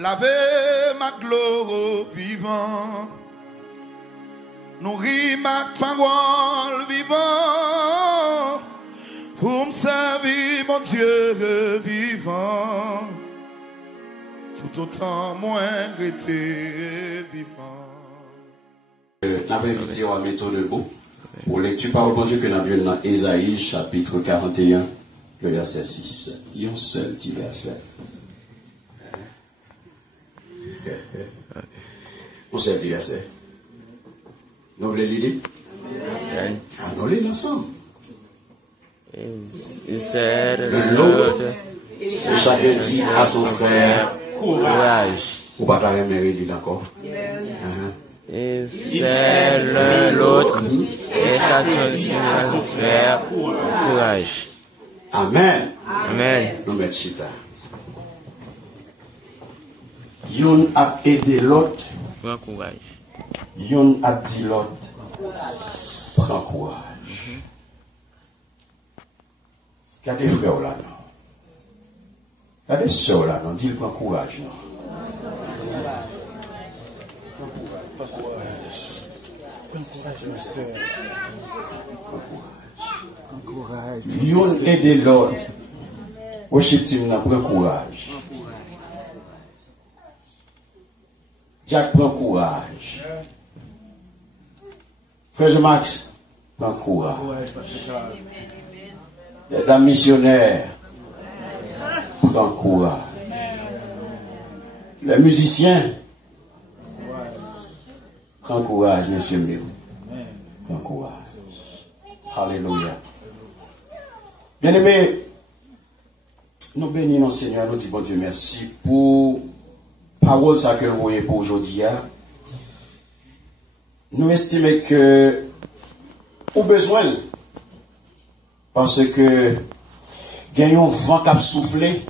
Laver ma gloire vivant. Nourrir ma parole vivant. Pour me servir mon Dieu vivant. Tout autant moins été vivant. N'avons invité à méthode de beau. Pour lecture parole de Dieu que nous avons dans Ésaïe chapitre 41, le verset 6. Il y a un seul petit verset. On seul petit verset. Nous voulons lire? Nous lisons ensemble. L'autre, chacun dit à son frère, courage. Ou pas ta remérer, dit encore. Et c'est l'un l'autre, et chacun dit à son frère, courage. Amen. Amen. Nous mettons chita. Yon a aidé l'autre. Prends courage. Yon a dit l'autre. Prends courage. Il y a des frères là, non? Il y a des soeurs là, non? Dis-le, prends courage, non? Prends courage, ma soeur. Prends courage. Yon aidé l'autre. Worship team, prends courage. Jack, prends courage. Frère Jean-Max, prends courage. Les dames missionnaires, prends courage. Les musiciens, prends courage, monsieur Miu. Prends courage. Alléluia. Bien-aimés, nous bénissons le Seigneur, nous disons bon Dieu merci pour la parole que vous voyez pour aujourd'hui. Nous estimons que au besoin, parce que gagnons vent qui a soufflé,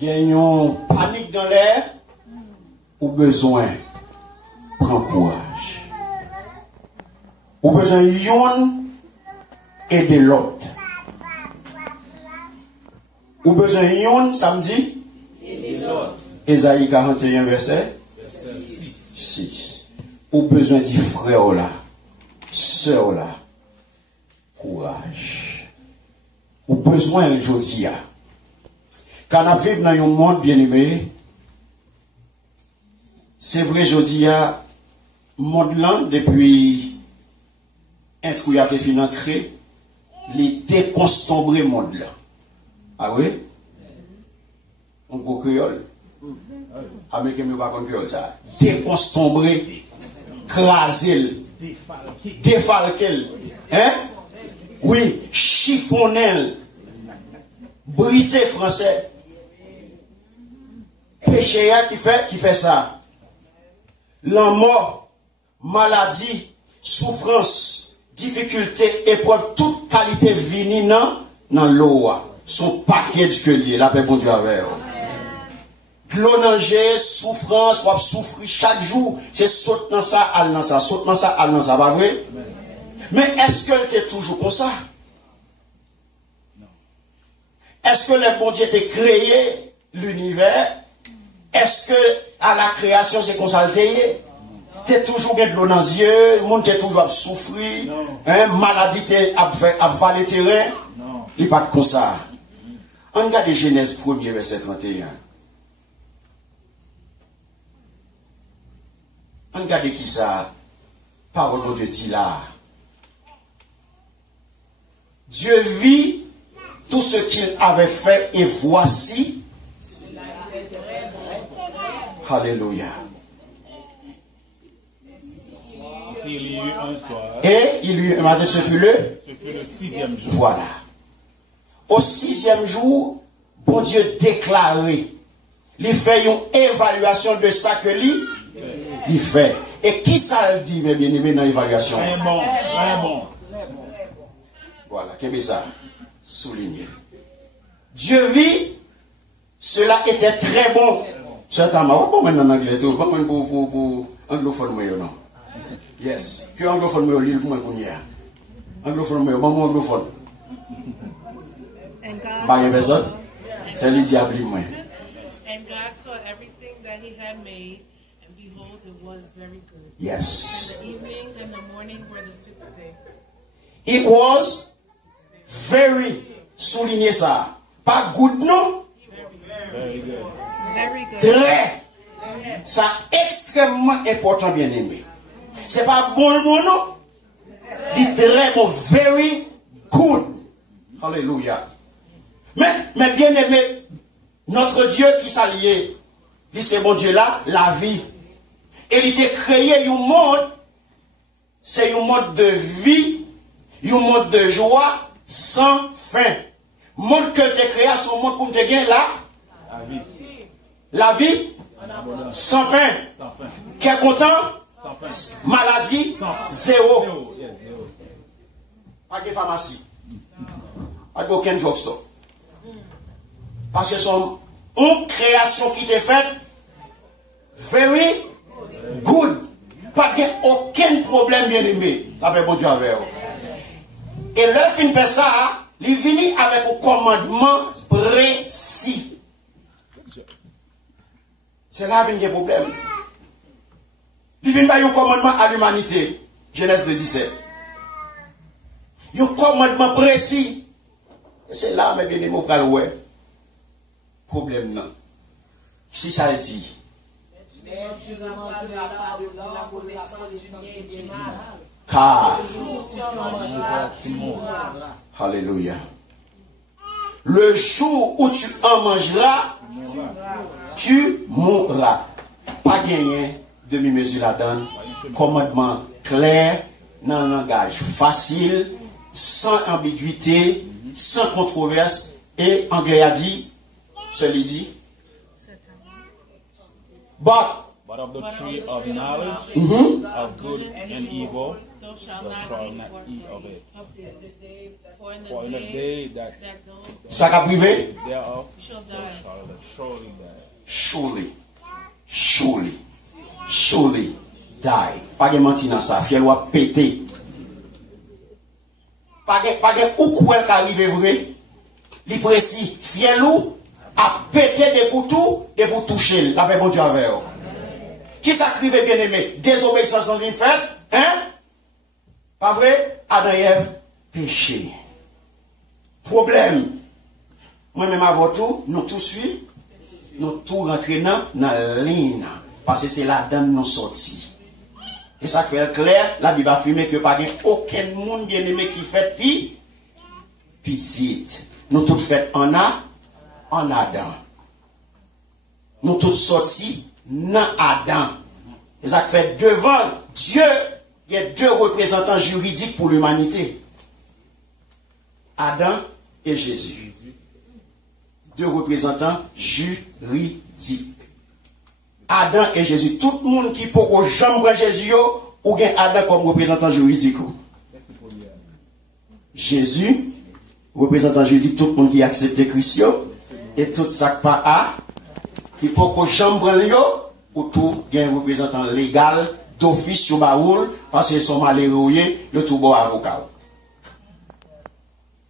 gagnons panique dans l'air, au besoin, prends courage. Au besoin yon et de l'autre. Au besoin yon samedi. Ésaïe 41 verset 6. Au besoin du frère là, sœur là, courage. Au besoin aujourd'hui. Quand on vit dans un monde bien aimé, c'est vrai aujourd'hui, monde là, depuis un trou a été fin entré, les déconstombré monde là. Ah oui? On peut créole. Américain ne pas comme créole ça. Déconstombré, crasé, défalqué. Hein? Oui, chiffonel, brisé français. Péché qui fait ça. La mort, maladie, souffrance, difficulté, épreuve, toute qualité vini dans l'eau. Son paquet de lié, la paix pour Dieu avec. Glonangé, souffrance, ou souffrir chaque jour, c'est saute dans ça, al dans ça, saute dans ça, al dans ça, pas vrai? Mais est-ce que tu es toujours comme ça? Non. Est-ce que le bon Dieu t'a créé l'univers? Est-ce que à la création c'est comme ça le tu es toujours de l'eau dans les yeux, le monde est toujours souffrir, hein, maladie a avalé terrain? Non. Il n'est pas comme ça. On regarde Genèse 1er, verset 31. On regarde qui ça, parole de Dieu dit là. Dieu vit tout ce qu'il avait fait et voici. Alléluia. Et il lui a dit, ce fut le 6e jour. Voilà. Au 6e jour, bon Dieu déclaré. Il fait une évaluation de ça que il fait. Et qui ça le dit, mes bien-aimés, dans l'évaluation? Très bon, très bon. Voilà, qu'est-ce que ça? Souligné. Dieu vit, cela était très bon. Certainement, pas maintenant en anglais, pas pour anglophone, non. Yes. Que anglophone, mais au lit, pour moi, anglophone, mais au moment anglophone. Pas une personne? C'est le diable, moi. And God saw everything that he had made, and behold, it was very good. Yes. And the evening and the morning were the sixth day. It was very, souligné ça. Pas good, non? Very good. Very good. Très. Ça extrêmement important, bien aimé. C'est pas bon le mot, non? Dit très bon, very good. Alléluia. Mais bien aimé, notre Dieu qui s'alliait, dit c'est mon Dieu là, la vie. Et il t'a créé un monde, c'est un monde de vie, un monde de joie sans fin. Monde que tu as créé, c'est un monde pour te gagner là. La vie sans fin. Qui est content? Maladie zéro. Pas de pharmacie. Pas d'aucun drugstore. Parce que c'est une création qui t'est faite very good. Pas aucun problème, bien aimé. La paix, bon Dieu avec vous. Et l'œuf, il fait ça, il vient avec un commandement précis. C'est là qu'il y a un problème. Il vient avec un commandement à l'humanité. Genèse 2:17. Il y a un commandement précis. Et c'est là, mes bien-aimés, au cas où problème non. Si ça le dit. Car. Alléluia. Le jour où tu en mangeras, tu mourras. Pas gagné demi-mesure la donne. Commandement clair, dans un langage facile, sans ambiguïté, sans controverse. Et anglais a dit, celui dit, but of the tree of knowledge of good and evil, thou shalt not eat of it. For in the day that ça a privé, thereof shall die. Surely die. Pas de mentir dans ça, fiel ou péter. Pas de ou quoi qui arrive vrai. Li précis, fiel ou a pété de pour tout, de pour toucher. La paix bon Dieu avec vous. Qui s'acrive bien aimé? Désobéissance en vie faite, hein? Pas vrai? Adam et Ève, péché. Problème. Moi-même avant tout, nous tous suivons, nous tous rentrons dans la ligne. Parce que c'est là dedans nous sortis. Et ça fait clair, la Bible a affirmé que pas aucun monde bien aimé qui fait petite. Nous tous fait en Adam. Nous tous sortis dans Adam. Et ça fait devant Dieu, il y a deux représentants juridiques pour l'humanité. Adam et Jésus. Deux représentants juridiques. Adam et Jésus. Tout le monde qui peut jamais Jésus ou bien Adam comme représentant juridique. Jésus, représentant juridique, tout le monde qui accepte Christ et tout ça pas à qui peut jamais ou tout un représentant légal d'office sur baoul parce qu'ils sont malheureux, ils tout bon avocat.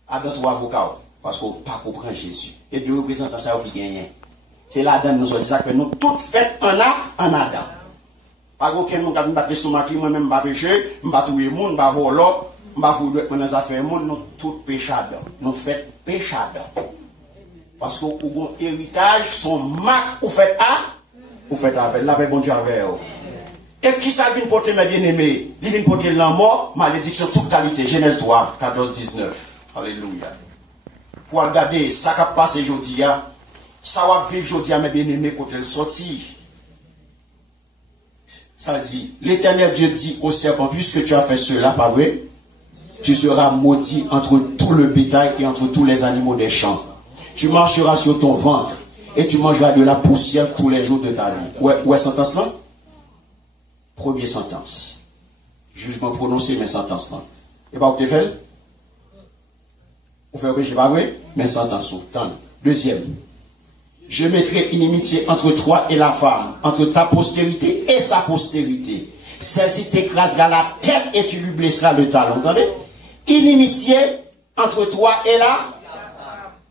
Adam tout avocat parce qu'on pas comprend Jésus. Et deux représentants ça qui gagnent. C'est là dedans nous sommes ça que nous toutes faites en Adam. Pas aucun monde qui battre sur ma moi même pas péché, pas tuer monde, pas voler, pas foutre dans les affaires monde, nous toutes péchadeurs. Nous faites péchadeurs. Parce que au héritage son marque ou fait ou fait avec la paix bon Dieu avec vous. Et qui ça vient porter mes bien-aimés? Il vient porter la mort, malédiction toute qualité. Genèse 3, 14, 19. Alléluia. Pour regarder ça qui a passé aujourd'hui, ça va vivre aujourd'hui, mes bien-aimés, quand elle sortit. Ça dit, l'Éternel Dieu dit au serpent, puisque tu as fait cela, pas vrai? Tu seras maudit entre tout le bétail et entre tous les animaux des champs. Tu marcheras sur ton ventre et tu mangeras de la poussière tous les jours de ta vie. Où est sentence là? Première sentence. Jugement prononcé, mais sentence là. Et pas où tu fais? Vous faites péché, pas vrai? Mais sentence. Deuxième. Je mettrai inimitié entre toi et la femme, entre ta postérité et sa postérité. Celle-ci t'écrasera la tête et tu lui blesseras le talon. Entendez? Inimitié entre toi et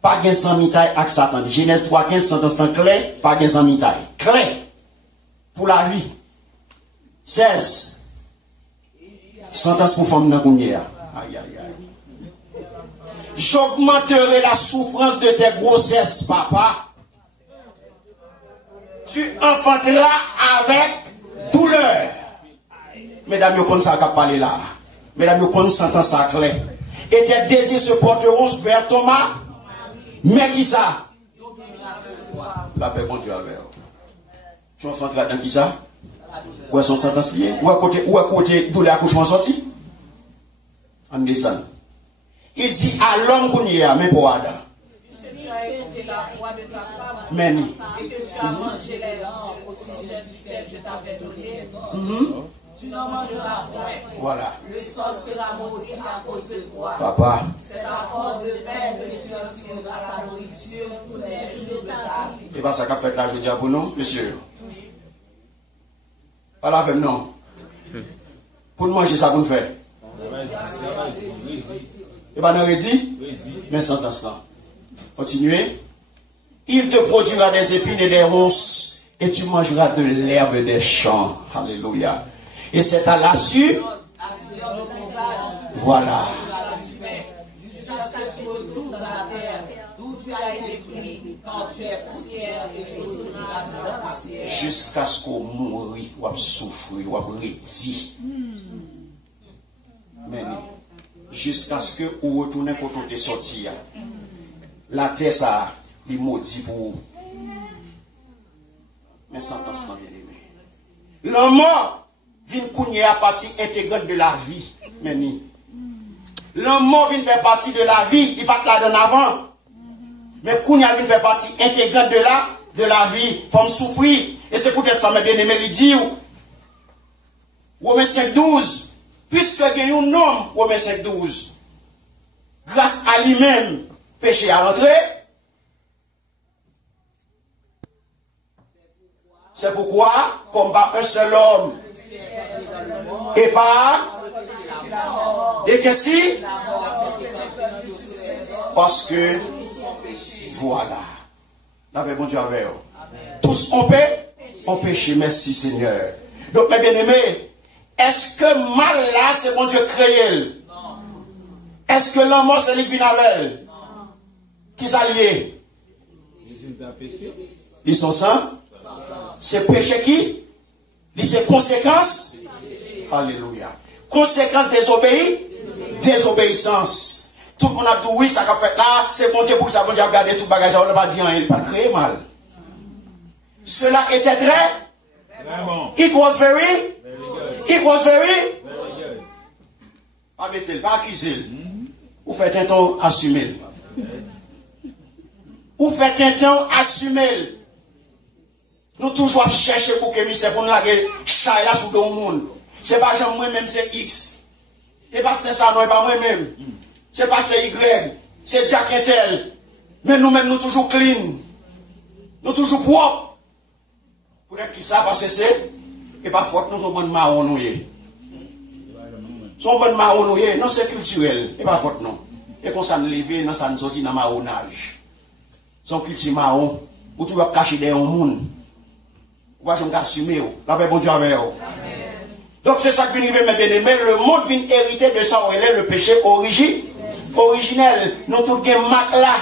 pas de sans mitaille avec Satan. Genèse 3, 15, sentence clé, pas de sans mitaille. Clé pour la vie. 16. Sentence pour femme dans Aïe, aïe, aïe. J'augmenterai la souffrance de tes grossesses, papa. Tu enfanteras avec douleur. Mesdames, vous connaissez ça qu'a parlé là. Mesdames, vous connaissez ça clair. Et tes désirs se porteront vers Thomas. Mais qui ça? La paix, bon Dieu, avec. Tu enfanteras dans qui ça? Où est son sentence lié? Où est côté d'où l'accouchement sorti? En descend. Il dit à l'homme qu'on y a, mais pour Adam. Mais ni. Et que tu as mangé les langues au sujet duquel je t'avais donné. Tu n'en mangeras point. Voilà. Le sol sera maudit à cause de toi. Papa. C'est à force de peine que tu en tireras ta nourriture tous les jours de ta vie. C'est pas ça qu'a fait là, je dis à vous, non, monsieur? Pas la femme, non. Pour nous manger ça, pour nous faire. Et pas nous dit? Mais sentence là. Continuez. Il te produira des épines et des ronces, et tu mangeras de l'herbe des champs. Alléluia. Et c'est à l'assure. Voilà. Jusqu'à ce qu'on mourit, ou à souffrir, ou à redire. Mais jusqu'à ce que vous retournez quand vous êtes sorti. La terre, ça, il maudit pour vous. Mais sentence bien aimé. La mort vient courir à partie intégrante de la vie. Mais la mort vient faire partie de la vie. Il part là d'en avant. Mais Kounia vient faire partie intégrante de la vie. Faut me souffrir. Et c'est peut-être ça, mais bien aimé, il dit. Romains 5:12. Puisque il y a un homme, Romains 5:12. Grâce à lui-même, péché à rentrer. C'est pourquoi, comme par un seul homme, et par des questions, parce que, voilà, la paix, bon Dieu, avec eux. Tous ont péché, merci Seigneur. Donc, mes bien-aimés, est-ce que mal là, c'est bon Dieu créé? Est-ce que l'homme, c'est lui qui vient avec elle? Qui s'allie? Ils sont saints? C'est péché qui? C'est conséquence? Alléluia. Conséquence désobéissance. Tout le monde a dit oui, ça qu'a fait là, c'est bon Dieu pour ça, bon Dieu a gardé tout le bagage, on n'a pas dit rien, il n'a pas créé mal. Cela était très bon. It was very good. Pas mettez-le, pas accusez-le. Vous faites un temps, assumez-le. Vous faites un temps, assumez-le. Nous toujours chercher pour que c'est pour nous la chaille là sous le monde. C'est pas genre moi-même, c'est X. Et pas c'est ça, non, et pas moi-même. C'est pas c'est Y. C'est Jack Intel. Mais nous-mêmes, nous toujours clean. Nous toujours propres. Pour être qui ça, parce que c'est. Et pas faute, nous sommes bonnes marron, nous. Sommes bonnes marron, nous. Non, c'est culturel. Et pas faute, non. Et qu'on s'en lève, non, ça nous sortit dans le marronnage. Son culture marron. Ou tu vas cacher derrière un monde. Ou va jamais assumer. La paix, bon Dieu, avec vous. Donc c'est ça que vient mes bien-aimés. Le monde vient hériter de ça où il est le péché originel. Nous tous les mat là.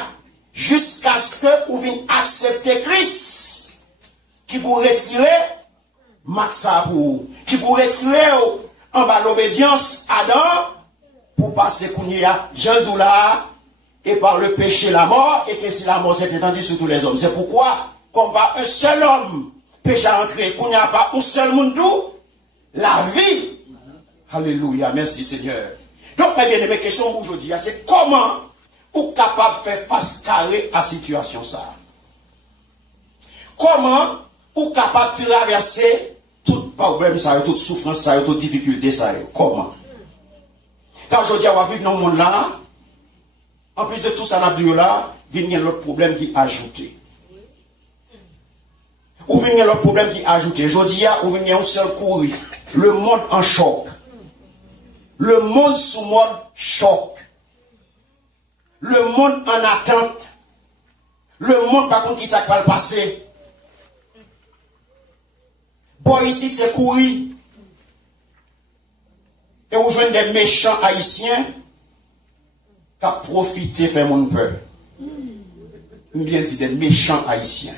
Jusqu'à ce que vous veniez accepter Christ. Qui vous retirer mat ça pour vous. Qui vous retirer en bas l'obédience Adam. Pour passer Kounia, Jean Doula. Et par le péché la mort. Et que si la mort s'est étendue sur tous les hommes. C'est pourquoi, comme pas un seul homme péché à entrer, Kounia pas un seul monde tout. La vie. Alléluia. Merci Seigneur. Donc, mes bien-aimés, question aujourd'hui, c'est comment vous êtes capable de faire face carré à la situation ça? Comment vous êtes capable de traverser tout problème ça, toute souffrance ça, toute difficulté ça? Comment? Quand aujourd'hui, on va vivre dans le monde là, en plus de tout ça, on a là, il y a l'autre problème qui est ajouté. Ou il y a l'autre problème qui est ajouté. Aujourd'hui, ou il y a un seul courir. Le monde en choc. Le monde sous mode choc. Le monde en attente Le monde, par contre, qui ça va le passer. Bon, ici, c'est courir. Et vous jouez des méchants haïtiens qui ont profité faire mon peur. Bien dit, des méchants haïtiens.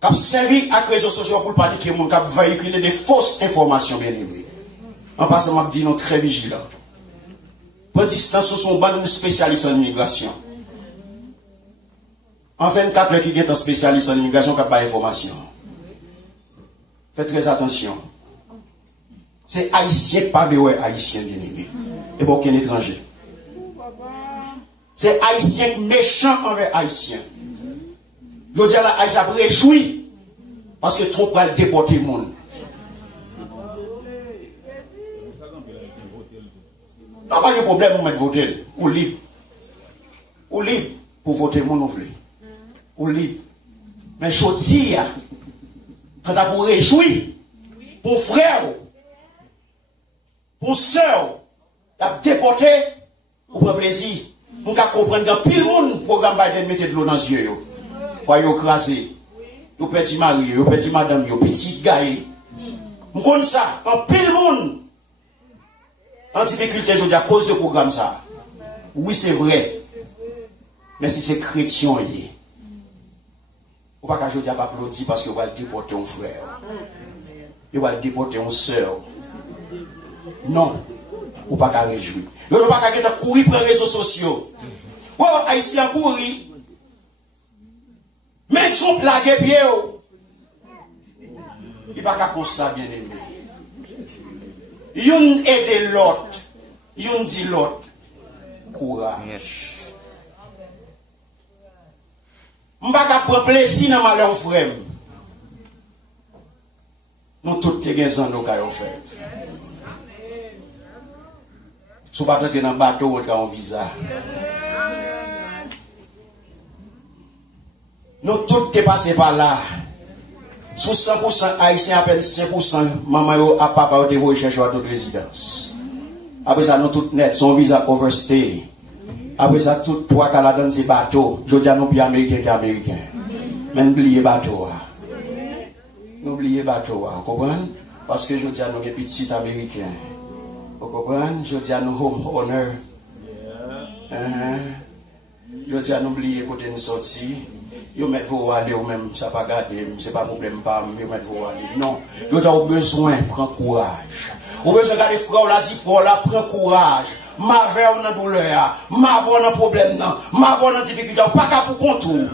Qui ont servi à les réseaux sociaux pour paniquer, qui ont véhiculé des fausses informations, bien aimé. En passant, je dis, nous très vigilants. Pour distance, ce sont des spécialistes en immigration. En 24 heures, qui est un spécialiste en immigration qui a pas d'information. Faites très attention. C'est haïtien, pas de haïtien bien aimé. Et pas aucun étranger. C'est haïtien méchant envers haïtien. Je veux dire, la Haïtien a réjoui parce que trop va déporter le monde. Non, pas de problème pour mettre voter. Ou libre. Ou libre pour voter mon ouvrier. Ou libre. Mais je dis, quand tu as pour réjouir, pour frère, pour soeur, tu as déporté, pour prendre plaisir. Pour comprendre que pile monde programme Biden mette de l'eau dans les yeux. Faut y écraser. Yo petit mari, yo petit madame, yo petit gars. On connaît ça. En pile monde en difficulté aujourd'hui à cause de programme ça. Oui, c'est vrai. Mais si c'est chrétien, on va pas aujourd'hui à applaudir parce qu'on va le déporter un frère. On va le déporter une soeur. Non. On va pas réjouir. On va pas courir pour les réseaux sociaux. Oh, Haïtien courir. Mais tu plagues bien. Il n'y a pas comme ça, bien aimé. Yon aide l'autre. Yon dit l'autre. Courage. Je ne vais pas prendre plaisir dans le malheur frère. Nous tous les gens nous avons fait. Si vous êtes dans un bateau, vous avez un visa. Nous tous sommes passés par là. Sous 100% haïtiens, à peine 5%, maman et papa ont dévoué chercher votre résidence. Après ça, nous tous net, son visa overstay. Après ça, tout toi qui a dans ces bateaux, je dis à nous plus américains qu'américains. Mais n'oubliez bateau. N'oubliez bateau, vous comprenez? Parce que je dis à nous des petits américains. Vous comprenez? Je dis à nous home honor. Je dis à nous oublier côté nous sortir. Vous mettez vous aller ou même, ça va garder, c'est pas problème, pas, vous mettez vous aller. Non, vous avez besoin, prends courage. Vous avez besoin de garder frère, la dit frère, là, prends courage. Ma veille dans douleur, ma voix dans problème, ma voix dans difficulté, pas qu'à pour contour.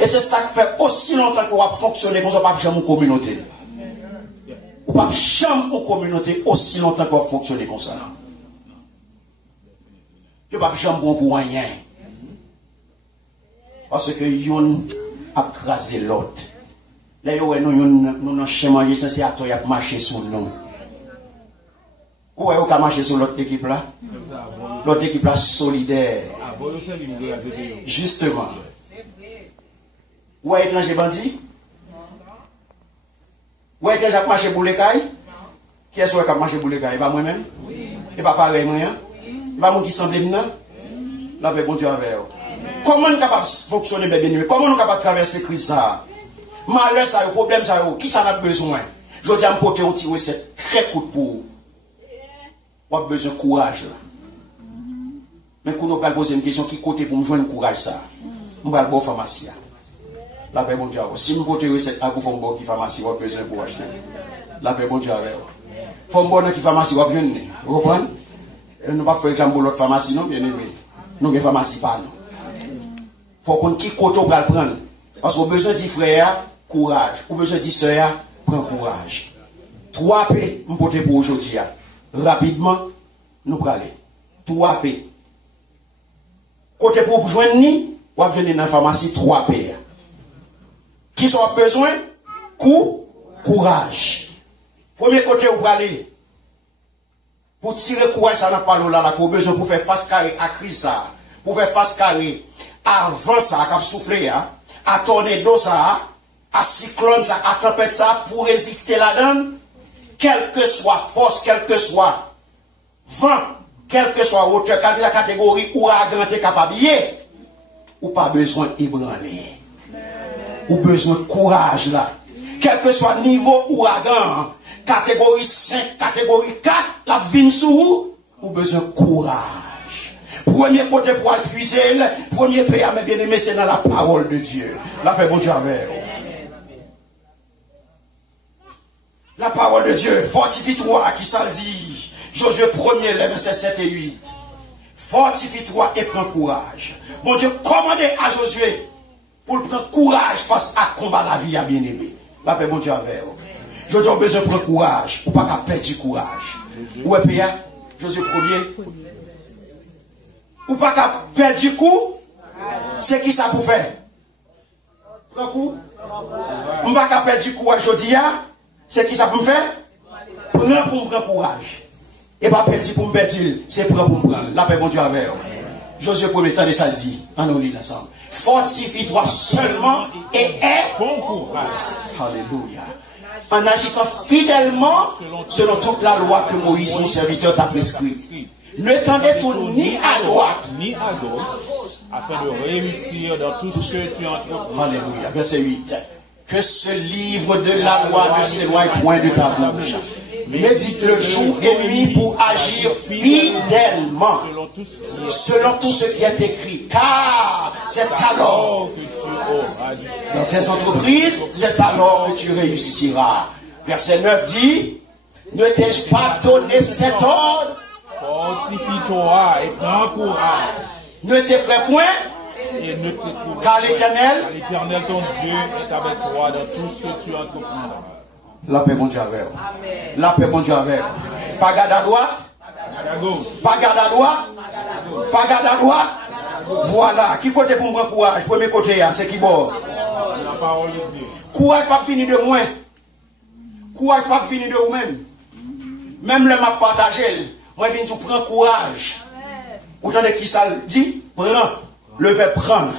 Et c'est ça qui fait aussi longtemps que vous avez fonctionné comme ça, pas jamais en communauté. Vous pas jamais en communauté aussi longtemps que vous avez fonctionné comme ça. Vous pas jamais bon pour rien. Parce que yon a crasé l'autre. Là, nous avons changé, c'est à toi, il a marché sur nous. Où est-ce qu'on a marché sur l'autre équipe là? L'autre équipe là solidaire. Justement. Où est l'étranger bandit? Où est l'étranger qui a marché pour les cailles? Qui est-ce qui a marché pour les cailles? Pas moi-même? Et pas pareil, moi? Pas moi qui semble bien? Là, bon Dieu avec vous. Comment nous sommes capables de fonctionner bien? Comment nous sommes capables de traverser la crise? Malheur, ça, le problème, ça, qui ça a besoin? Je dis à me porter un petit recette très court pour vous. On a besoin de courage. Mais quand nous allons poser une question, qui côté pour me joindre courage ça? Je vais aller à la pharmacie. La paix, bon Dieu. Si je porte une recette à vous, il faut que pharmacie, vous avez besoin de courage. La paix, bon Dieu. Il faut que vous pharmacie, vous avez besoin de. Vous comprenez? Nous ne pouvons pas faire exemple l'autre pharmacie, non, bien aimé. Nous avons une pharmacie par nous. Il faut qu'on qui côté pour le prendre. Parce qu'on a besoin de frère, courage. On a besoin de soeur, prends courage. 3 P, je porte pour aujourd'hui. Rapidement, nous allons aller. 3 P. Côté pour joindre ni, on va venir dans la pharmacie 3 P. Qui sont besoin? Courage. Premier côté, vous aller. Pour tirer courage, ça n'a pas l'eau là, qu'on a besoin pour faire face carré à crise ça. Pour faire face carré avant ça, à souffler, à tornado ça, à cyclone ça, à tempête ça, pour résister là-dedans, quelle que soit force, quelle que soit vent, quelle que soit hauteur, quelle que soit catégorie, ouragan est capable. ou pas besoin d'ébranler. Ou besoin de courage là. Quel que soit le niveau ouragan, catégorie 5, catégorie 4, la vie sous vous, ou besoin de courage. Premier côté pour aller puiser, premier pays à mes bien-aimés, c'est dans la parole de Dieu. La paix, bon Dieu avec. La parole de Dieu, fortifie-toi, qui ça le dit. Josué 1er, les versets 7 et 8. Fortifie-toi et prends courage. Bon Dieu, commandez à Josué pour prendre courage face à combat la vie à bien-aimé. La paix, bon Dieu avec. Josué a besoin de prendre courage, ou pas qu'à perdre du courage. Où est Péa? Josué 1er. Ou pas qu'à perdre du coup, c'est qui ça pour faire? Prends coup? Ou pas qu'à perdre du courage aujourd'hui, c'est qui ça pour faire? Prends pour me prendre courage. Et pas perdre pour me perdre, c'est prendre pour me prendre. La paix, bon Dieu avec. Josué 1er temps de ça dit, on nous lit ensemble. Fortifie-toi seulement et aie bon courage. Alléluia. En agissant fidèlement selon toute la loi que Moïse, mon serviteur, t'a prescrite. Ne t'en détourne ni à droite ni à gauche, afin de réussir dans tout ce que tu entreprends. Alléluia. Verset 8. Que ce livre de la loi ne s'éloigne point de ta bouche. Médite le jour et nuit pour agir fidèlement selon tout ce qui est écrit. Car c'est alors, dans tes entreprises, c'est alors que tu réussiras. Verset 9 dit, ne t'ai-je pas donné cet ordre? Fortifie-toi et prends courage. Ne t'effraie point, car l'Éternel ton Dieu est avec toi dans tout ce que tu entreprendras. La paix, mon Dieu, avec. La paix, mon Dieu, avec. Pas garde à droite. Pas garde à droite. Pas garde à droite. Voilà. Qui côté pour me prendre courage? Premier côté, c'est qui bord? La parole de Dieu. Courage pas fini de moi. Courage pas fini de vous-même. Même le m'a partagé. Moi, je viens de prendre courage. Vous entendez qui ça dit? Prends. Le verbe prendre.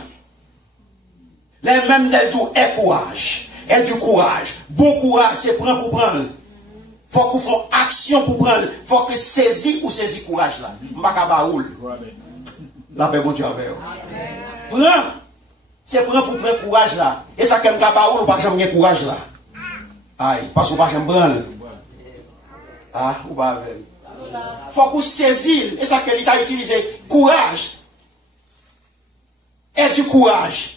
Les mêmes d'elle tout est courage. Et du courage. Bon courage, c'est prendre pour prendre. Faut qu'on fasse action pour prendre. Faut que saisir ou saisir courage là. M'baka baoul. La paix, bon Dieu, avec. Prends. C'est prendre pour prendre courage là. Et ça, comme baoul ou pas jamais courage là. Aïe, parce qu'on pas jamais prendre. Ah, ou pas avec. Faut qu'on saisisse. Et ça, qu'il a utilisé courage. Et du courage.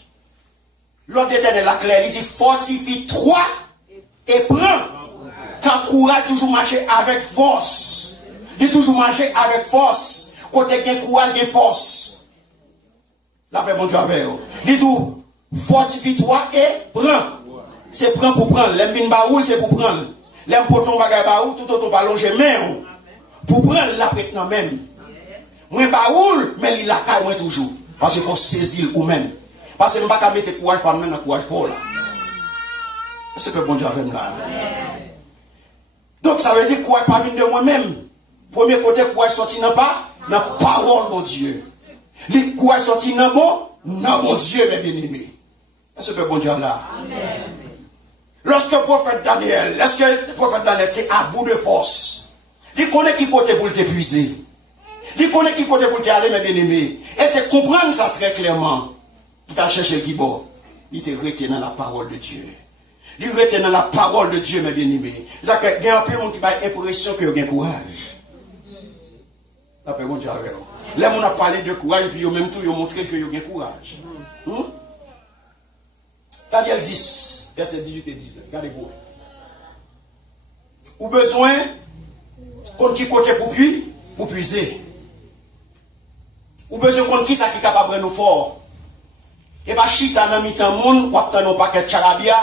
L'ordre d'éternel la claire, il dit fortifie-toi et prends. Car courage toujours marcher avec force. Il toujours marcher avec force. Côté qu'il courage et force. La paix, mon Dieu, avec vous. Il dit tout, fortifie-toi et prends. C'est prends pour prendre. L'aime vin baoul, c'est pour prendre. L'aime poton bagay baoul, tout autre pas longer main. Pour prendre la maintenant même. Moi baoul, mais il la caille moi toujours. Parce qu'il faut saisir ou même. Parce que je ne peux pas mettre courage par maintenant, courage pour là. C'est que bon Dieu a fait là. Donc ça veut dire courage pas venir de moi-même. Premier côté, courage sorti dans la parole de mon Dieu. Le courage sorti dans mon Dieu, mes bien-aimés. C'est que bon Dieu là. Lorsque le prophète Daniel était à bout de force, il connaît qui côté pour t'épuiser. Il connaît qui côté pour t'aller, mes bien-aimés. Et te comprendre ça très clairement. Il t'a cherché qui bon. Il te retient dans la parole de Dieu. Il retient dans la parole de Dieu, mes bien-aimés. C'est-à-dire qu'il y a un peu de monde qui a l'impression qu'il y a un courage. Après, mon Dieu, là, on a parlé de courage, et puis même tout, ils ont montré qu'il y a un courage. Daniel 10, verset 18 et 19. Regardez-vous. Ou besoin, contre qui côté pour puiser. Ou besoin contre qui ça qui est capable de nous fort. Et bien, chita dans mi-temps monde, ou obtenir un paquet de charabia,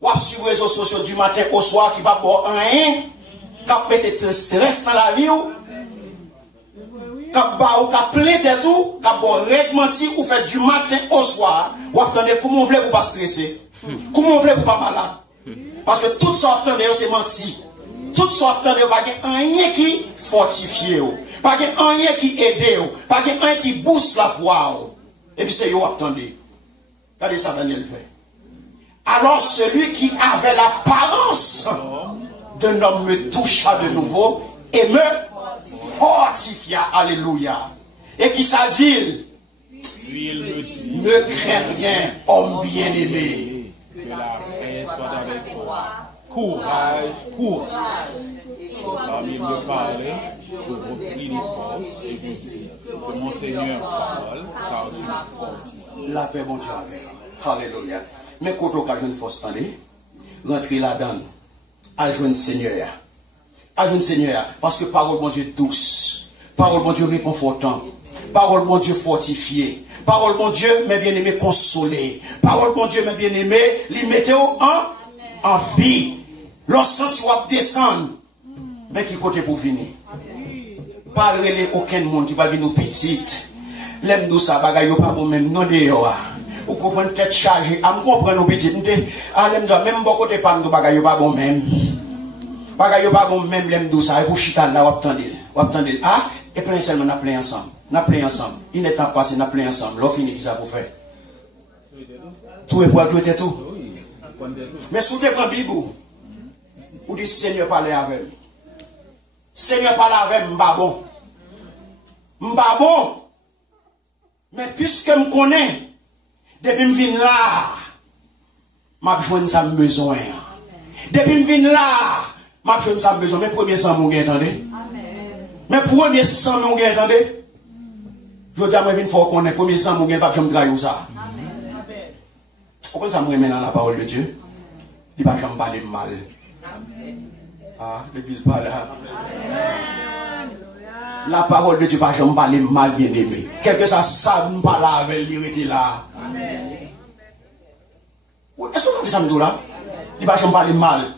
ou sur les réseaux sociaux du matin au soir, qui va boire un, qui va mettre stress dans la vie, qui va plaindre tout, qui va réglementer, ou faire du matin au soir, ou obtenir comment on veut pour pas stresser, comment on veut pour pas malade. Parce que toutes sortes de c'est menti. Toutes sortes de pas rien qui fortifie, pas rien qui aide, pas rien qui booste la foi. Et puis c'est yo attendez. Regardez ça Daniel fait. Alors celui qui avait l'apparence d'un homme me toucha de nouveau et me fortifia. Alléluia. Et qui ça dit? Puis il me dit, ne crains rien, homme bien-aimé. que la paix soit avec toi. Courage, courage. Parmi me parler, je repris les forces et je dis que mon Seigneur parle, car je suis fortifié. La paix, mon Dieu, avec. Alléluia. Mais quand on a une force, rentrer là-dedans, à jouer Seigneur. À jouer Seigneur. Parce que parole, mon Dieu, douce. Parole, mon Dieu, réconfortant. Parole, mon Dieu, fortifié. Parole, mon Dieu, mes bien-aimés, consolé. Parole, mon Dieu, mes bien-aimés, les mettez en vie. Lorsque tu vas descendre, mais qui côté pour venir? Pas relé aucun monde qui va venir petite. L'aime nous ça, bagaille pas bon même, non dehors. Vous comprenez, tête chargée. À me comprendre, nous petits. Même bon côté pas nous bagaille pas bon même. Bagaille pas bon même, l'aime nous ça. Et pour chita là, vous attendez. Ah, et plein seulement, on a plein ensemble. Il n'est pas passé, on a plein ensemble. L'on finit qui ça pour faire? Tout est pour tout était tout. Mais sous tes prends Bible, ou dit Seigneur parle avec. Seigneur parle avec, m'ba bon. Mais puisque je connais, depuis que je viens là, je vais joindre ça besoin. Depuis que je viens là, je vais joindre ça besoin. Mais premier sang, vous entendez? Mais premier sang, vous entendez? Je dis à moi, je viens faire connaître. Premier sang, vous entendez? Je vais trahir ça. Pourquoi ça me remet dans la parole de Dieu? Il ne va jamais parler mal. Ah, l'église pas là. La parole de Dieu ne va jamais parler mal, bien aimé. Quelque chose, ça ne parle pas avec lui, là. Est-ce que vous avez ça là? Il ne va jamais parler mal.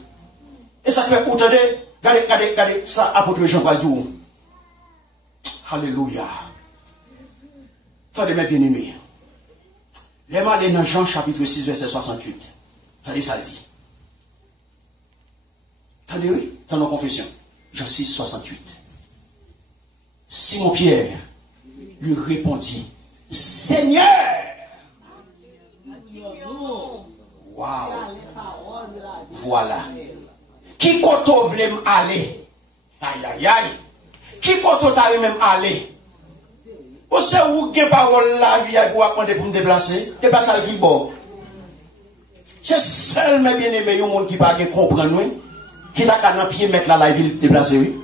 Et ça fait, vous entendez? Regardez, ça, apôtre Jean-Paul Dieu. Alléluia. Attendez, mes bien-aimés. Les malins dans Jean chapitre 6, verset 68. Attendez, ça dit. Attendez, oui, dans nos confessions. Jean 6, 68. Simon-Pierre lui répondit, Seigneur! Waouh! Voilà. Qui koto vle m'aller? Aïe, aïe, aïe. Qui koto t'a même aller? Ou c'est où que parole la vie pour apprendre pour me déplacer? Déplacer à qui bon? C'est seul mes bien-aimés, il y a un monde qui va comprendre, oui? Qui t'a qu'à pied mettre la ville déplacer, oui?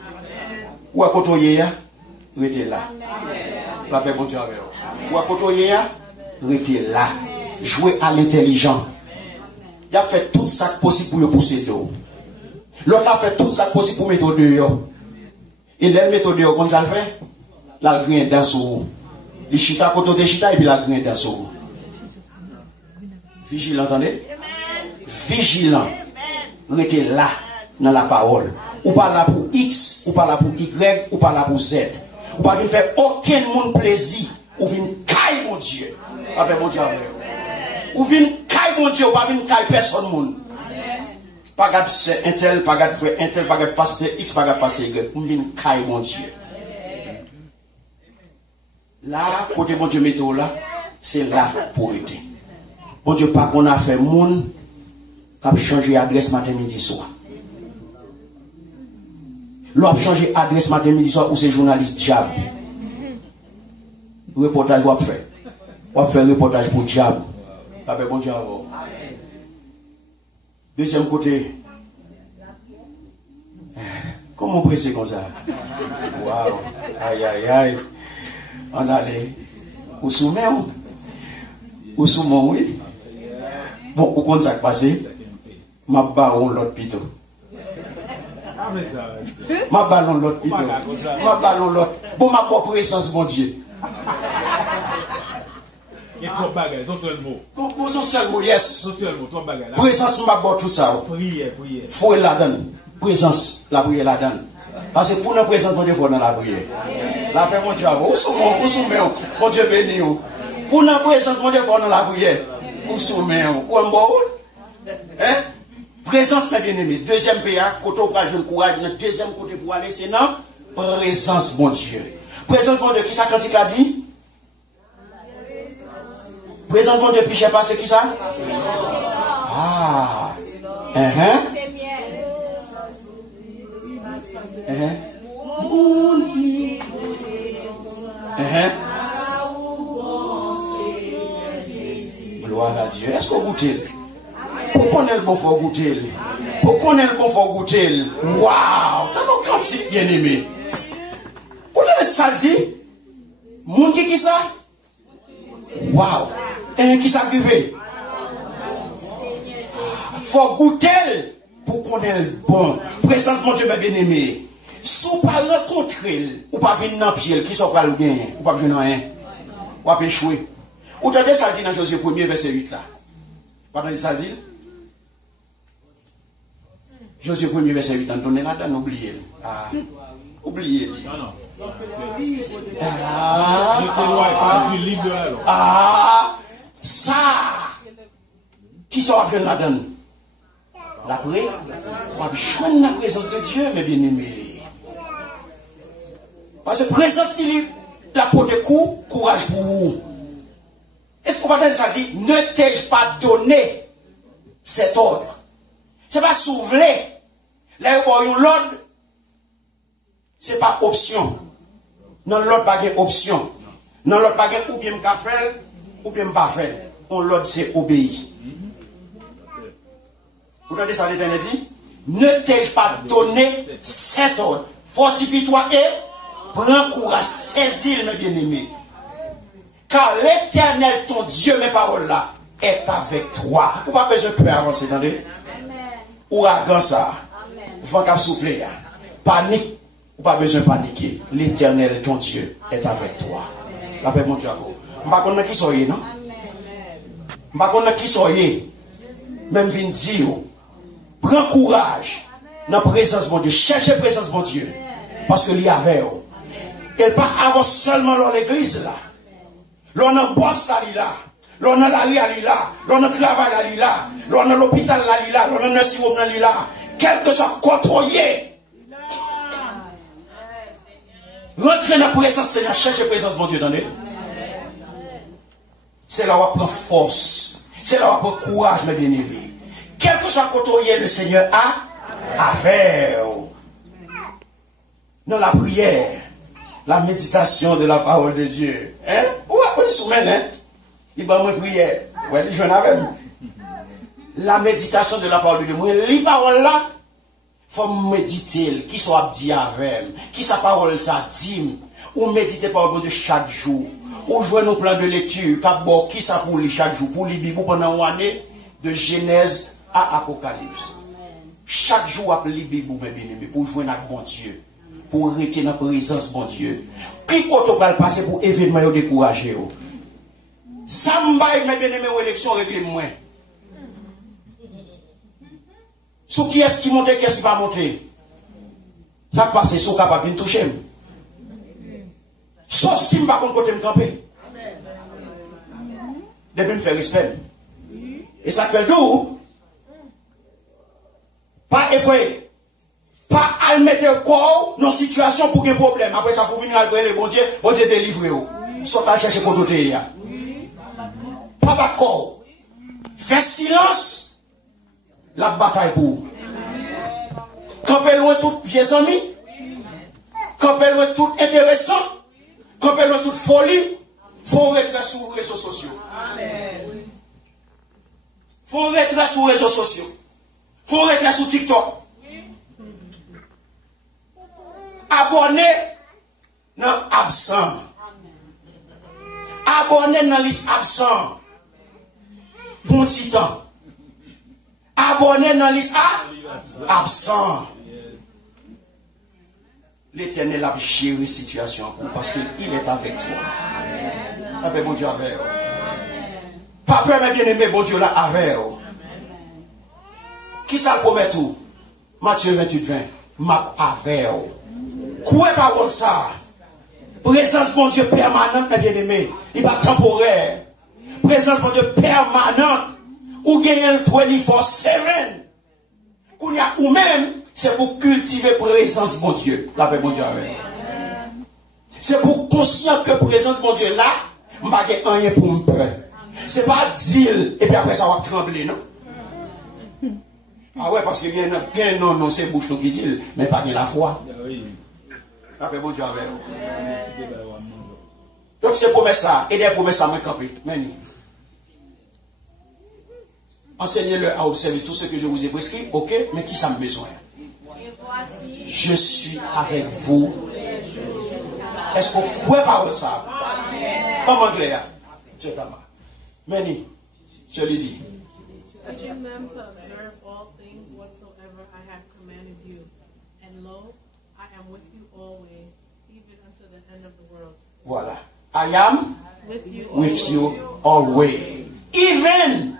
Ou à côté, restez là. La paix, bon Dieu, avec vous. Ou à côté, restez là. Jouez à l'intelligent. Il a fait tout ça possible pour le pousser dehors. L'autre a fait tout ça possible pour mettre dehors. Et l'aile mettre dehors, comment ça le fait? La graine dans son. Les chita, côté de chita, et puis la graine dans son. Vigilant, entendez? Vigilant. Restez là, dans la parole. Ou pas là pour X, ou pas là pour Y, ou pas là pour Z. Ou pas venir faire aucun monde plaisir. Ou venir caille mon Dieu. Après mon Dieu, ou venir caille mon Dieu, ou pas venir caille personne monde. Pas garde c'est un tel, pas garde frère un tel, pas garde pasteur X, pas garde pasteur Y. Ou venir caille mon Dieu. Là, côté mon Dieu météo là, c'est là pour aider. Mon Dieu, pas qu'on a fait monde qui a changé adresse matin, midi, soir. L'on a changé adresse matin, midi, soir, ou c'est journaliste diable. Reportage, on a fait. On a fait un reportage pour diable. Après, bon Dieu, deuxième côté. Comment presser comme ça? Waouh! Aïe, aïe, aïe. On allait. Ou sous moi? Ou sous moi, oui? Bon, au compte ça qui passé, ma baron l'autre pito. Ma ballon l'autre pito. Ma ballon l'autre. Bon, ma propre essence, mon Dieu. Il y a trois bagages, son seul mot. Bon, son seul mot, yes. Son seul mot, trois bagages. Présence, ma bord tout ça. Prière. Faut la donne. Présence, la prière la donne. Parce que pour nous présenter, il faut dans la prière. La paix, mon Dieu, où soumet, mon Dieu béni. Pour nous présence, mon Dieu, il faut dans la prière. Où soumet, où en bas. Hein? Présence, mes bien-aimés. Deuxième PA, côté où je courage, le deuxième côté pour aller, c'est non? Présence, mon Dieu. Présence, mon Dieu, qui ça, quand il a dit? Présence, mon Dieu, puis je sais pas, c'est qui ça? Ah! Pour qu'on ait le bon faut goûter. Pour qu'on ait le bon faut goûter. Waouh! T'as nos quantités bien aimé. Vous avez ça dit? Moun qui ça? Waouh! Et qui s'arrive? Faut goûter pour qu'on ait le bon. Présence mon Dieu bien aimé. Si vous ne pas rencontrer, ou pas venir dans le pied, qui sont pas le gain, ou pas venir rien, ou pas échouer. Vous entendez ça dit dans Josué 1er, verset 8 là? Vous entendez ça dit? Josué 1er, verset 8, entendez là-dedans, oubliez. Ah, oubliez. Ça, qui sont à là-dedans? L'après, on va joindre la présence de Dieu, mes bien-aimés. Parce que la présence, il est la peau de coup, courage pour vous. Est-ce qu'on va dire ça dit, ne t'ai-je pas donné cet ordre? C'est pas soulever. Là où il y a l'ordre, c'est pas option. Non, l'ordre pas une option. Non, l'ordre pas ou bien m'ka faire, ou bien m'pa faire. L'ordre c'est obéir. Vous entendez ça, l'Éternel dit? Ne t'ai-je pas donné cet ordre? Fortifie-toi et prends courage, saisis mes bien-aimés. Car l'Éternel, ton Dieu, mes paroles là, est avec toi. Vous n'avez pas besoin de avancer, attendez? Ouragan ça. Vent qui a soufflé. Panique. Vous n'avez pas besoin de paniquer. L'Éternel, ton Dieu, est avec toi. La paix, mon Dieu. Je ne sais pas qui soyez, non? Je ne sais pas qui soyez. Même vin dire. Prends courage dans la présence de mon Dieu. Cherchez la présence de mon Dieu. Parce que l'y avait. Elle pas avant seulement dans l'église là. L'on a boss là. L'on a la rue là. L'on a travail là. L'on a l'hôpital là. L'on a nursing home là. Quel que soit contrôlé. Rentrez dans la présence Seigneur. Cherchez la présence de mon Dieu. C'est là où on prend force. C'est là où on prend courage, mes bien-aimés. Quel que soit contrôlé, le Seigneur a à faire. Dans la prière, la méditation de la parole de Dieu. Hein? Où est-ce soumène, hein? Il va me prière. Ouais, je viens avec vous. La méditation de la parole de Dieu. Moi, les paroles là, il faut méditer. Qui soit dit avec. Qui sa parole ça dit. Ou méditer par le de chaque jour. Ou jouer nos plans de lecture. Qui ça pour lui chaque jour. Pour les Bibles pendant une année. De Genèse à Apocalypse. Chaque jour, après les Bibles, pour jouer avec mon Dieu. Pour rester dans la présence de mon Dieu. Qui quand on va le passer pour événement décourager. Ça m'a mes bien-aimés aux élections réglées moins. Sous qui est-ce qui monte, qui est-ce qui va monter? Ça passe, sous capable de toucher. Sauf si je ne vais pas côté me camper. Depuis me faire respect. Et ça fait d'où? Pas effrayé. Pas à mettre le corps dans une situation pour qu'il y ait un problème. Après ça, pour venir à le bon Dieu délivrer. Soit à chercher pour d'autres. Pas de corps. Fais silence. La bataille pour. Campez loin tout vieux amis. Campez loin tout intéressant. Campez loin toute folie. Faut rentrer sur les réseaux sociaux. Faut rentrer sur les réseaux sociaux. Faut rentrer sur TikTok. Abonnez dans absent. Abonnez dans liste absent. Bon petit temps. Abonnez dans liste absent. L'Éternel a géré la situation parce qu'il est avec toi. Avec bon Dieu avec. Papa, mes bien-aimés, bon Dieu là avec. Qui ça promet tout? Matthieu 28, 20. Ma avec. Quoi par ça? Présence bon Dieu permanente, mes bien-aimés. Il n'est pas temporaire. Présence bon Dieu permanente. Ou gagner le 24/7. Ou même, c'est pour cultiver présence bon Dieu. La paix bon Dieu avec. C'est pour conscient que présence bon Dieu là, je n'ai pas rien pour me peur. C'est pas dire et puis après ça va trembler, non? Ah ouais, parce que bien non, c'est bouche qui dit, mais pas bien la foi. La paix bon Dieu avec. Donc c'est pour mettre ça, et des promesses à me camper. Enseignez-le à observer tout ce que je vous ai prescrit. Ok, mais qui ça me besoin? Je suis avec vous. Est-ce qu'on pouvait parler de ça? En anglais, tu es d'abord. Many, je l'ai dit. Teaching them to observe all things whatsoever I have commanded you. And lo, I am with you always, even unto the end of the world. Voilà. I am with you always. Even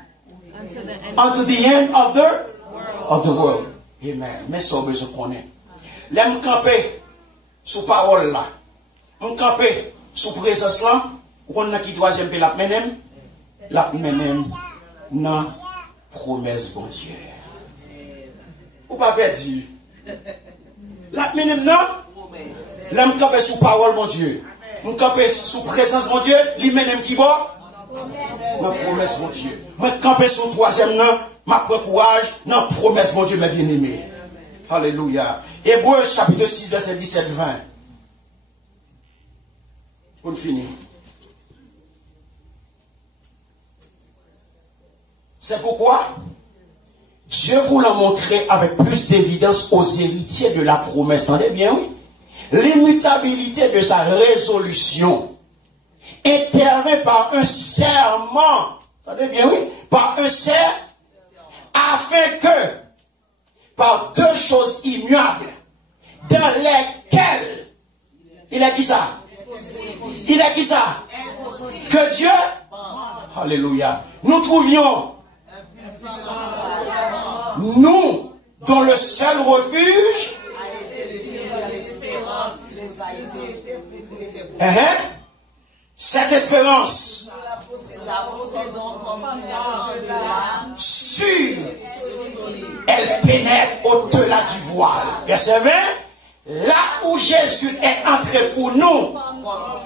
unto the end of the world. Amen. Mais ça, je connais. Là, je campe sous parole là. Je campe sous présence là. On a qui troisième paix la menem. La menem. Non. Promesse, bon Dieu. Ou pas perdu. La menem non. Là, je campe sous parole, mon Dieu. Je campe sous présence, mon Dieu. Li menem qui va. Ma promesse, mon Dieu. Je campe sous troisième non. Ma courage. Non, promesse, mon Dieu, mes bien-aimés. Alléluia. Hébreux chapitre 6, verset 17-20. Pour finir. C'est pourquoi Dieu vous l'a montré avec plus d'évidence aux héritiers de la promesse. Entendez bien, oui? L'immutabilité de sa résolution intervient par un serment. Entendez bien, oui? Par un serment, afin que, par deux choses immuables, dans lesquelles, il a dit ça. Il a dit ça. Que Dieu, alléluia, nous trouvions, nous, dans le seul refuge, cette espérance sûre, elle pénètre au-delà du voile. Verset 20, là où Jésus est entré pour nous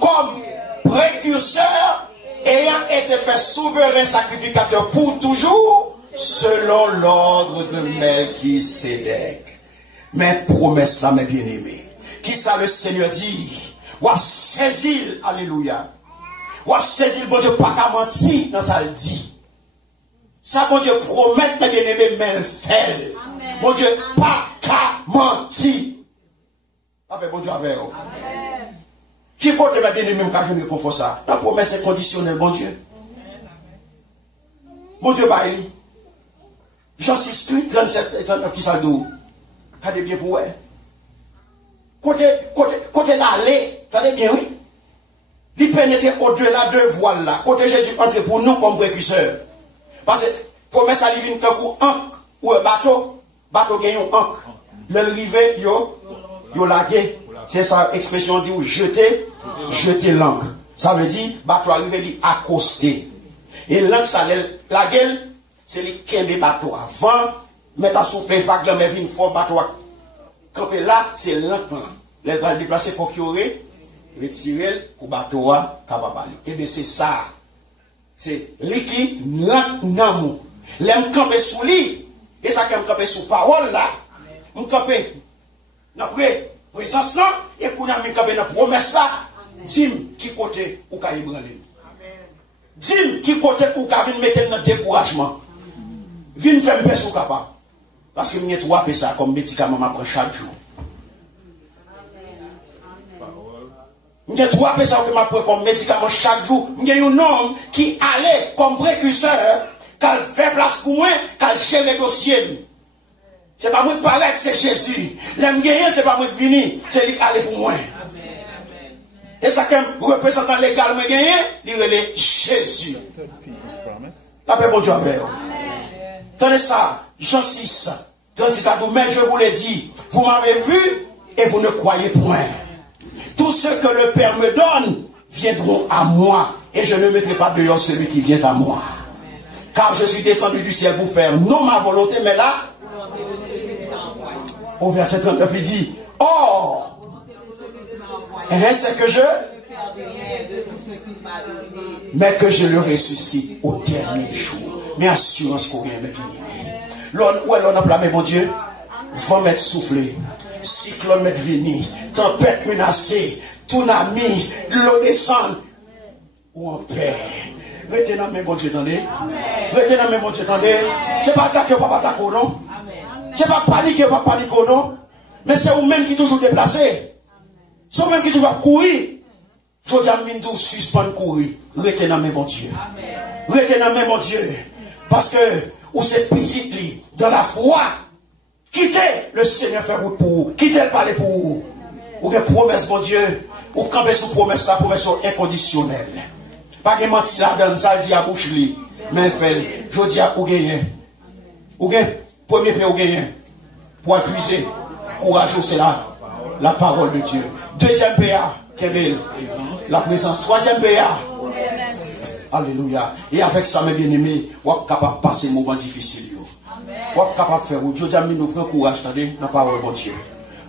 comme précurseur, ayant été fait souverain sacrificateur pour toujours, selon l'ordre de Melchisédek. Mais promesse là, mes bien-aimés. Qui ça le Seigneur dit? Ou a saisi, alléluia. Ou a saisi, bon Dieu, pas qu'à mentir dans ça le dit. Ça, bon Dieu, promet, mes bien-aimés, mais le fait. Bon Dieu, pas qu'à mentir. Avec bon Dieu, avec vous. Qui faut te bien aimé quand je me confond ça? La promesse est conditionnelle, bon Dieu. Bon Dieu, bah, Jean 6, 8, 37 et 39, qui ça d'où? Regardez bien pour vous. Côté l'allée, regardez bien, oui. Il pénètre au-delà de voile là. Côté Jésus entre pour nous comme précurseur. Parce que promesse à l'ivine comme un ancre ou un bateau. Bateau gagne un ancre. Le rivet, yo lagué. C'est ça, expression dit ou jeter l'ancre. Ça veut dire, bateau arrivé, dit accoster. Et l'ancre, ça, la gueule, c'est les kembe bateau avant, mettre à souffler, vague, mais vine fort bateau. Quand là, c'est l'ancre. Les va le déplacer pour qu'il y aurait, retirer pour bateau, capable. Et bien, c'est ça. C'est liquide, l'ancre, nan l'aime camper sous lit. Et ça, quand camper sous parole là, on camper. Après, présence là, et qu'on a mis camper dans promesse là, dis qui côté ou ka ébranler. Dis qui côté ou ka vinn mettre dans découragement. Vinn faire me sou capable. Parce que m'y trois ça comme médicament m'apprend chaque jour. M'y trois ça que m'apprend comme médicament chaque jour. M'y un homme qui allait comme précurseur, qu'elle fait place pour moi, qu'elle gère les dossiers. C'est pas moi qui parle, c'est Jésus. L'aime gagner, c'est pas moi qui venir, c'est lui qui allait pour moi. Et ça, comme représentant légal, moi gagner, il relève Jésus. La paix, bon Dieu, avec vous. Tenez ça, Jean 6, 36 à vous, mais je vous l'ai dit, vous m'avez vu et vous ne croyez point. Tous ceux que le Père me donne viendront à moi, et je ne mettrai pas dehors celui qui vient à moi. Car je suis descendu du ciel pour faire non ma volonté, mais là, au verset 39, il dit, or, c'est que mais que je le ressuscite au dernier jour. Mais assurance qu'on vient, mes bien-aimés. L'on a plamé, mon Dieu, vent m'être soufflé, cyclone m'être venu, tempête menacée, tsunami, l'eau descend, ou en paix. Restez dans mes bon Dieu, attendez. Restez dans mes bon Dieu, attendez. C'est pas attaquer ou pas attaquer, non. C'est pas paniquer ou pas paniquer, non. Mais c'est vous-même qui toujours déplacé. C'est vous-même qui toujours courir. Je dis à vous, suspendre courir. Restez dans mes bon Dieu. Restez dans mes bon Dieu. Parce que, ou c'est petit lit, dans la foi. Quittez le Seigneur faire route pour vous. Quittez le palais pour vous. Ou que promesse, mon Dieu. Ou camper sous promesse, la promesse inconditionnelle. Pas que menti là-dedans, ça le dit à bouche li. Mais fait, je dis à vous gagner. Ou que, premier pays ou gagner. Pour puiser. Courageux, c'est là. La parole de Dieu. Deuxième PA, Kevin. La présence. Troisième PA. Alléluia. Et avec ça, mes bien-aimés, vous êtes capable de passer un moment difficile. Vous êtes capable de faire. Dieu dit à nous, prends courage, attendez, dans la parole, mon Dieu.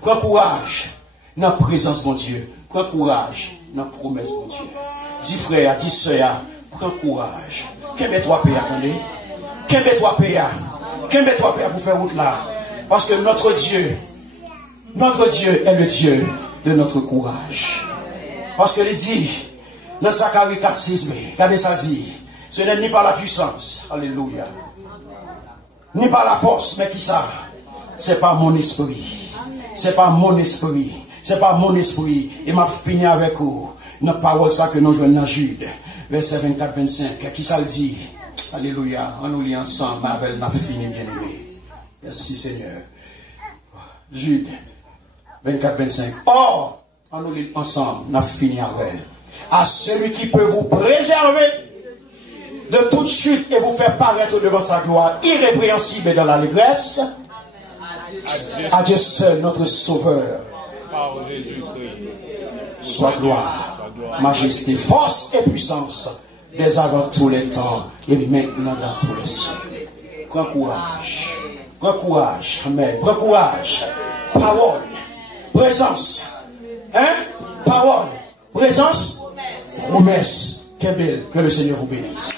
Prends courage dans la présence, mon Dieu. Prends courage dans la promesse, mon Dieu. Dis frère, dis soeur, prends courage. Qu'aime-toi, Père, attendez. Qu'aime-toi, Père. Qu'aime-toi, Père, pour faire route là. Parce que notre Dieu est le Dieu de notre courage. Parce que il dit, dans Zacharie 4:6, regardez ça dit, ce n'est ni par la puissance, alléluia, ni par la force, mais qui ça? C'est pas mon esprit. C'est pas mon esprit. C'est pas mon esprit. Et m'a fini avec vous. Notre parole, ça que nous jouons dans Jude, verset 24-25. Qui ça le dit? Alléluia. On nous lit ensemble, avec m'a fini, bien aimé. Merci Seigneur. Jude 24-25. Or, on nous lit ensemble, on a fini avec elle. À celui qui peut vous préserver de toute chute et vous faire paraître devant sa gloire irrépréhensible dans l'allégresse. À Dieu seul, notre Sauveur. Soit gloire, majesté, force et puissance, dès avant tous les temps et maintenant dans tous les siècles. Prends courage. Prends courage. Amen. Prends courage. Parole. Présence. Hein? Parole. Présence. Promesse. Quelle belle. Que le Seigneur vous bénisse.